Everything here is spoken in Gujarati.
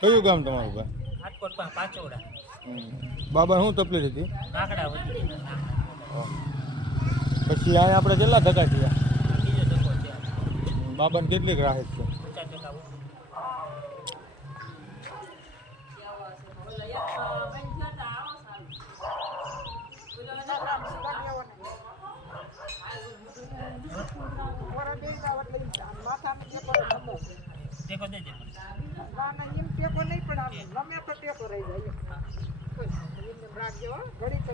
કયું ગામ તમારું ભાઈ? રાજકોટ પાસે પાચોડા. બાબા શું તકલીફ હતી? કાકડા વધી ગયા. પછી અહીંયા આપણે કેટલા ધક્કા થયા? બીજો ધક્કો છે. બાબાને કેટલીક રાહત છે? 50% ઉપર. ટેકો દે દે. ટેકો નહીં પણ ગમે તો ટેકો રહી જાય. રાખજો ઘડી તો